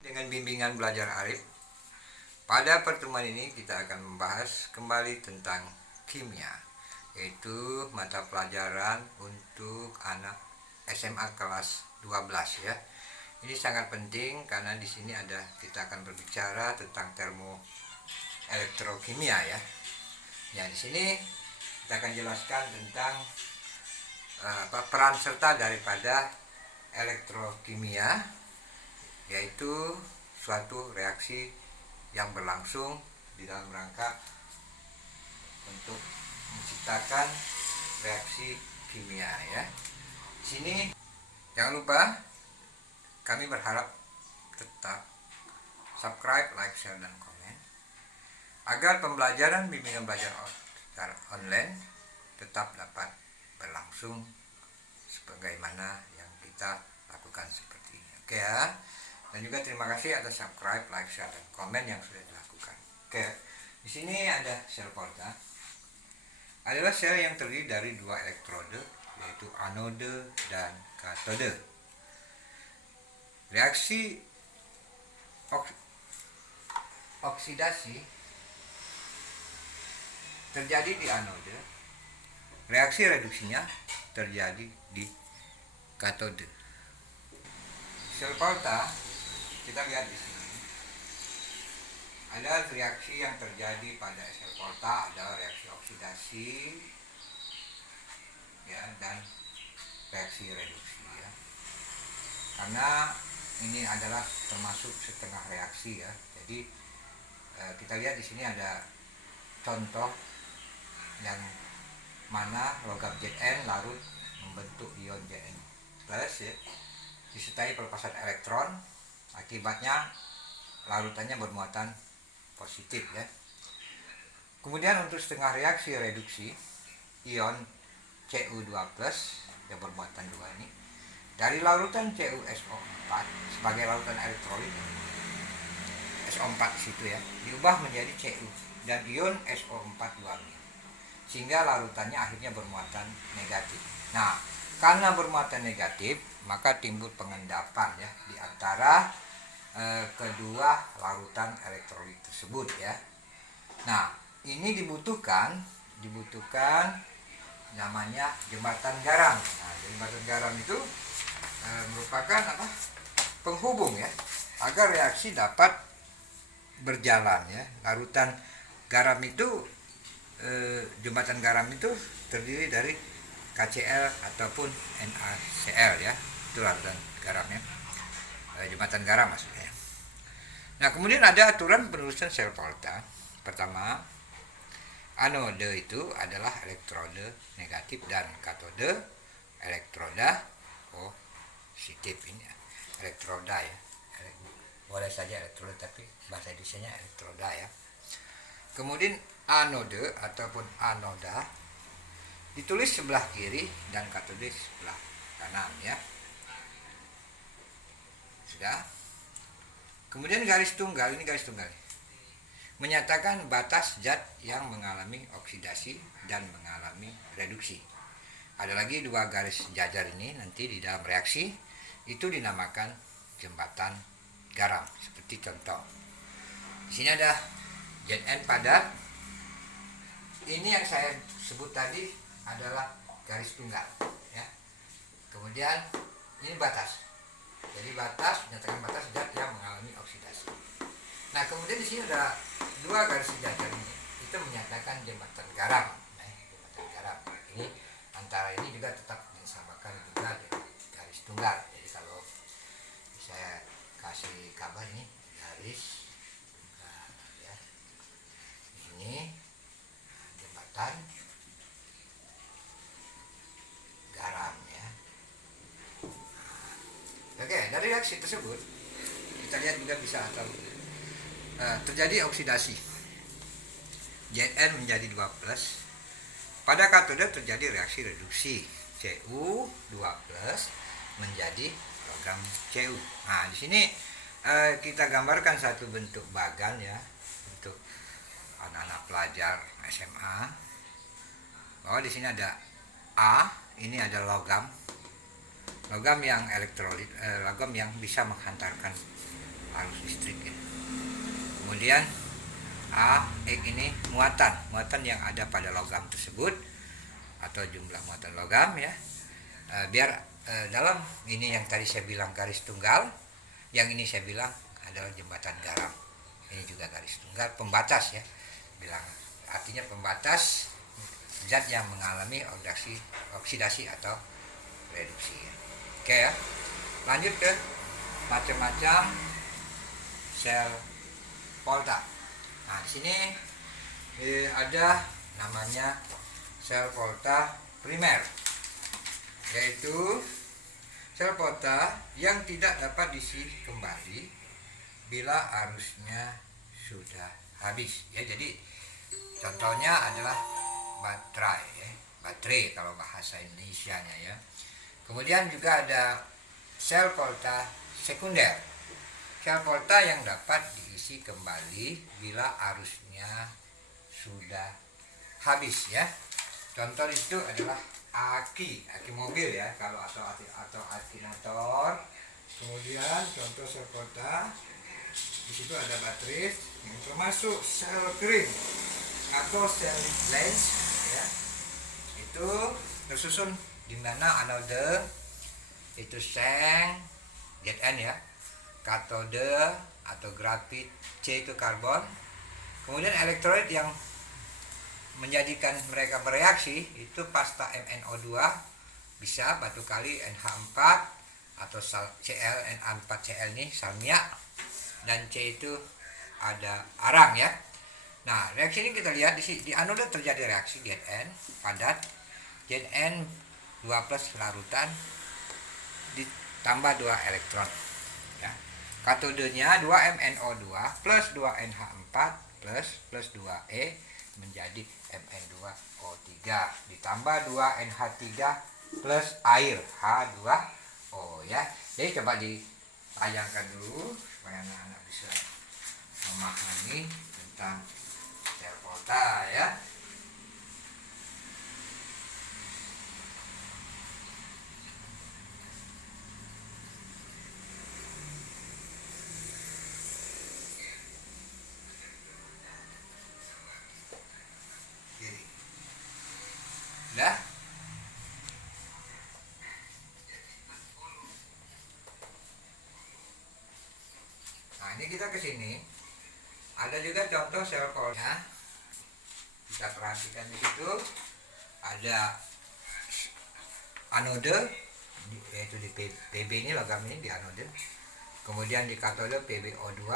Dengan bimbingan belajar Arif, pada pertemuan ini kita akan membahas kembali tentang kimia, yaitu mata pelajaran untuk anak SMA kelas 12 ya. Ini sangat penting karena di sini kita akan berbicara tentang termoelektrokimia ya. Ya, di sini kita akan jelaskan tentang peran serta daripada elektrokimia, yaitu suatu reaksi yang berlangsung di dalam rangka untuk menciptakan reaksi kimia ya. Di sini jangan lupa kami berharap tetap subscribe, like, share, dan komen agar pembelajaran bimbingan belajar secara online tetap dapat berlangsung sebagaimana yang kita lakukan seperti ini. Oke ya. Dan juga terima kasih atas subscribe, like, share, dan komen yang sudah dilakukan. Oke, di sini ada sel volta. Adalah sel yang terdiri dari dua elektrode, yaitu anode dan katode. Reaksi oksidasi terjadi di anode. Reaksi reduksinya terjadi di katode. Sel volta, kita lihat di sini ada reaksi yang terjadi pada sel volta, adalah reaksi oksidasi ya, dan reaksi reduksi ya. Karena ini adalah termasuk setengah reaksi ya. Jadi kita lihat di sini ada contoh yang mana logam Zn larut membentuk ion Zn plus ya, disertai pelepasan elektron. Akibatnya larutannya bermuatan positif ya. Kemudian untuk setengah reaksi reduksi, ion Cu2+ yang bermuatan 2 ini dari larutan CuSO4 sebagai larutan elektrolit, SO4 situ ya, diubah menjadi Cu dan ion SO4 2 sehingga larutannya akhirnya bermuatan negatif. Nah, karena bermuatan negatif, maka timbul pengendapan ya di antara kedua larutan elektrolit tersebut ya. Nah, ini dibutuhkan namanya jembatan garam. Nah, jembatan garam itu merupakan penghubung ya, agar reaksi dapat berjalan ya. Larutan garam itu jembatan garam itu terdiri dari KCl ataupun NaCl ya, itu larutan garamnya, jembatan garam maksudnya. Nah, kemudian ada aturan penulisan sel volta. Pertama, anode itu adalah elektrode negatif dan katode elektroda positif. Ini elektroda ya, boleh saja elektroda tapi bahasa Indonesianya elektroda ya. Kemudian anode ataupun anoda ditulis sebelah kiri dan katode sebelah kanan ya. Sudah. Kemudian garis tunggal, ini garis tunggal menyatakan batas zat yang mengalami oksidasi dan mengalami reduksi. Ada lagi dua garis jajar ini nanti di dalam reaksi itu dinamakan jembatan garam seperti contoh. Di sini ada Zn padat. Ini yang saya sebut tadi adalah garis tunggal ya. Kemudian ini batas. Jadi batas menyatakan batas zat yang mengalami oksidasi. Nah, kemudian di sini ada dua garis jajar ini, itu menyatakan jembatan garam. Jembatan garam. Ini antara ini juga tetap disamakan juga dengan garis tunggal. Jadi kalau saya kasih gambar ini garis tunggal ya. Ini jembatan garam ya. Oke, dari reaksi tersebut kita lihat juga bisa atau terjadi oksidasi. Zn menjadi 2+. Pada katode terjadi reaksi reduksi. Cu2+ menjadi logam Cu. Nah, di sini kita gambarkan satu bentuk bagan ya untuk anak-anak pelajar SMA. Bahwa di sini ada A, ini ada logam yang elektrolit, logam yang bisa menghantarkan arus listrik ya. Kemudian X ini muatan yang ada pada logam tersebut atau jumlah muatan logam ya. Biar dalam ini yang tadi saya bilang garis tunggal, yang ini saya bilang adalah jembatan garam. Ini juga garis tunggal pembatas ya. Bilang artinya pembatas zat yang mengalami oksidasi atau reduksi ya. Oke ya. Lanjut ke macam-macam sel Volta. Nah, di sini ada namanya sel Volta primer, yaitu sel Volta yang tidak dapat diisi kembali bila arusnya sudah habis. Ya, jadi contohnya adalah baterai kalau bahasa Indonesianya ya. Kemudian juga ada sel Volta sekunder. Sel Volta yang dapat diisi kembali bila arusnya sudah habis ya. Contoh itu adalah aki mobil ya, atau aki motor. Kemudian contoh sel Volta, di situ ada baterai yang termasuk sel kering atau sel lens ya. Itu tersusun di mana anode itu seng Zn ya, katode atau grafit C itu karbon. Kemudian elektrolit yang menjadikan mereka bereaksi itu pasta MnO2, bisa batu kali NH4 atau Cl Na4Cl ini salmia, dan C itu ada arang ya. Nah, reaksi ini kita lihat di anode terjadi reaksi Zn padat, Zn2+ larutan ditambah 2 elektron ya. Katodenya 2MnO2 plus 2NH4 plus 2E menjadi Mn2O3 ditambah 2NH3 plus air H2O ya. Jadi coba ditayangkan dulu supaya anak-anak bisa memahami tentang sel Volta ya. Udah? Nah, ini kita ke sini. Ada juga contoh sel Volta. Kita perhatikan di situ ada anode, yaitu di Pb ini, logam ini di anode. Kemudian di katode PbO2.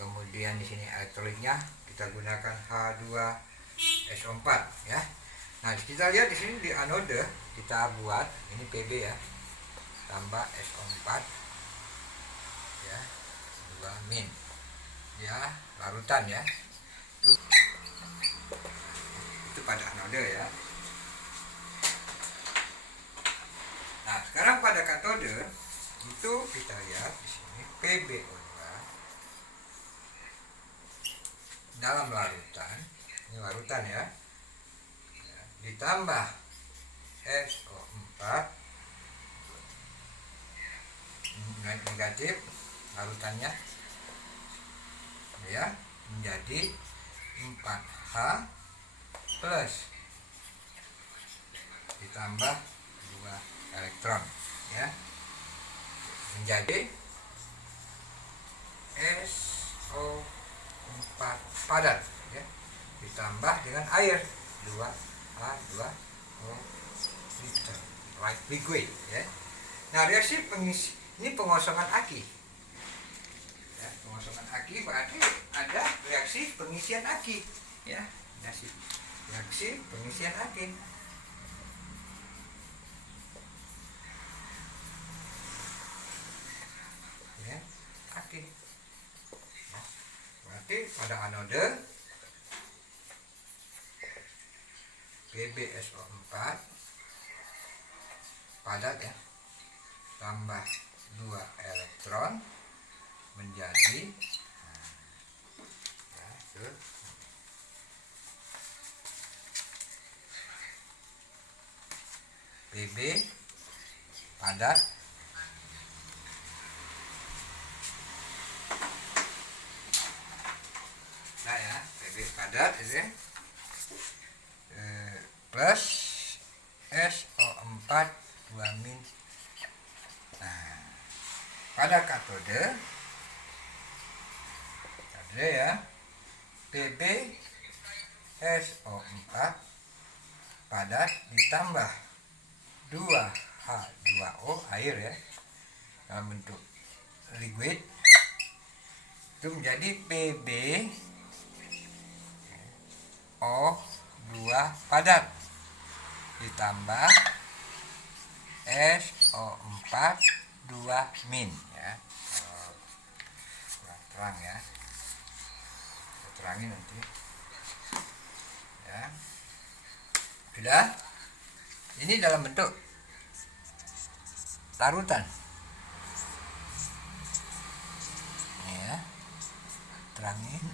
Kemudian di sini elektrolitnya kita gunakan H2SO4 ya. Nah, kita lihat di sini di anode kita buat ini Pb ya, tambah SO4 ya, 2- ya, larutan ya. Itu pada anode ya. Nah, sekarang pada katode itu kita lihat di sini PbO2 dalam larutan, ini larutan ya, ditambah SO4 negatif larutannya ya, menjadi 4H plus ditambah 2 elektron ya, menjadi SO4 padat ya, ditambah dengan air 2H2O liquid ya. Nah, reaksi ini pengosongan aki ya, pengosongan aki berarti ada reaksi pengisian aki ya, reaksi pengisian aki ya, aki ya. Berarti pada anode PbSO4 padat ya, tambah 2 elektron menjadi ya, Pb padat padat gitu ya. Plus SO4 2 min. Nah, pada katode ya, Pb SO4 padat ditambah 2H2O air ya dalam bentuk liquid itu menjadi Pb O2 padat ditambah SO4 2 min ya. Kurang terang ya, saya terangin nanti ya. Sudah, ini dalam bentuk larutan ini ya, terangin.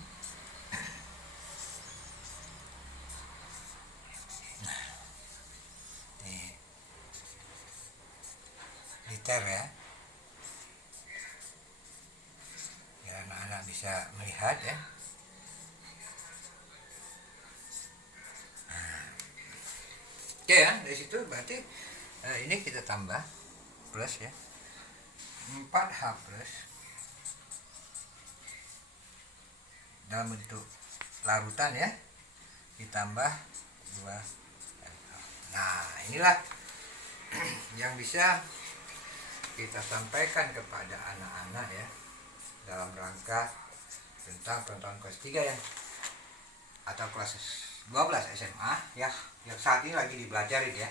Nah, ini liter ya, biar anak-anak bisa melihat ya. Oke ya, dari situ berarti ini kita tambah plus ya, 4H plus dalam bentuk larutan ya, ditambah 2. Nah, inilah yang bisa kita sampaikan kepada anak-anak ya dalam rangka tentang pengetahuan kelas 3 ya, atau kelas 12 SMA ya, yang saat ini lagi dipelajarin ya.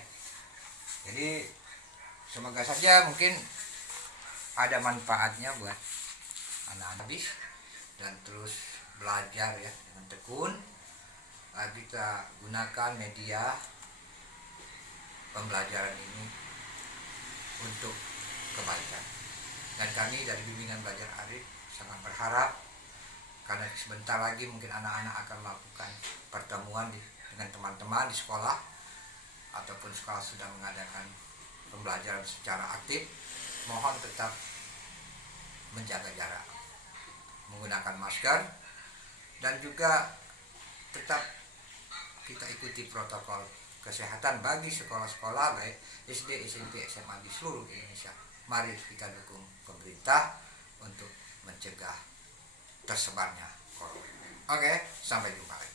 Jadi semoga saja mungkin ada manfaatnya buat anak-anak dan terus belajar ya dengan tekun. Kita gunakan media pembelajaran ini untuk kebaikan. Dan kami dari Bimbingan Belajar Arif sangat berharap, karena sebentar lagi mungkin anak-anak akan melakukan pertemuan dengan teman-teman di sekolah, ataupun sekolah sudah mengadakan pembelajaran secara aktif. Mohon tetap menjaga jarak, menggunakan masker, dan juga tetap kita ikuti protokol kesehatan bagi sekolah-sekolah baik SD, SMP, SMA di seluruh Indonesia. Mari kita dukung pemerintah untuk mencegah tersebarnya corona. Oke, sampai jumpa lagi.